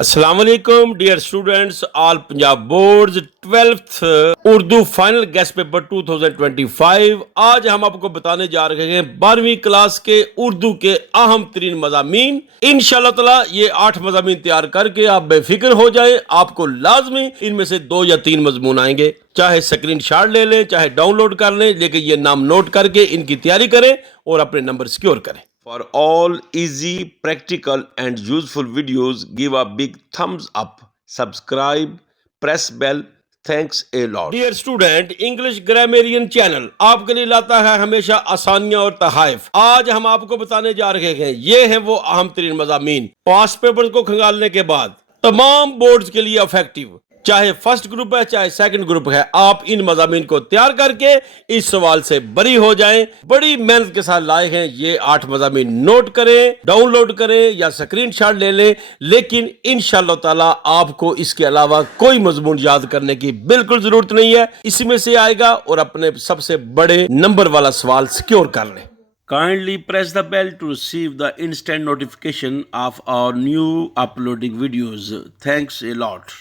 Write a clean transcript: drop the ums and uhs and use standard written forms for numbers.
السلام علیکم dear students all Punjab boards 12th Urdu final guest paper 2025. آج ہم آپ کو بتانے جا رہے ہیں 12ویں کلاس کے اردو کے اہم ترین مضامین. انشاءاللہ تعالی یہ 8 مضامین تیار کر کے آپ بے فکر ہو جائیں. آپ کو لازمی ان میں سے 2 یا 3 مضمون آئیں گے. چاہے اسکرین شاٹ لے لیں, چاہے ڈاؤن لوڈ کر لیں, لیکن یہ نام نوٹ کر کے ان کی تیاری کریں اور اپنے نمبر سیکیور کریں. For all easy, practical and useful videos, give a big thumbs up, subscribe, press bell. Thanks a lot. Dear student, English Grammarian Channel آپ کے لیے لاتا ہے ہمیشہ آسانیاں اور تحائف. آج ہم آپ کو بتانے جا رہے ہیں یہ ہیں وہ اہم ترین مضامین. پاس پیپرز کو کھنگالنے کے بعد تمام بورڈز کے لیے افیکٹو, چاہے فرسٹ گروپ ہے چاہے سیکنڈ گروپ ہے, آپ ان مضامین کو تیار کر کے اس سوال سے بری ہو جائیں. بڑی محنت کے ساتھ لائے ہیں یہ 8 مضامین. نوٹ کریں, ڈاؤن لوڈ کریں یا سکرین شاٹ لے لیں, لیکن انشاءاللہ تعالی آپ کو اس کے علاوہ کوئی مضمون یاد کرنے کی بالکل ضرورت نہیں ہے. اسی میں سے آئے گا اور اپنے سب سے بڑے نمبر والا سوال سیکیور کر لیں. Kindly press the bell to receive the instant notification of our new uploading videos. Thanks a lot.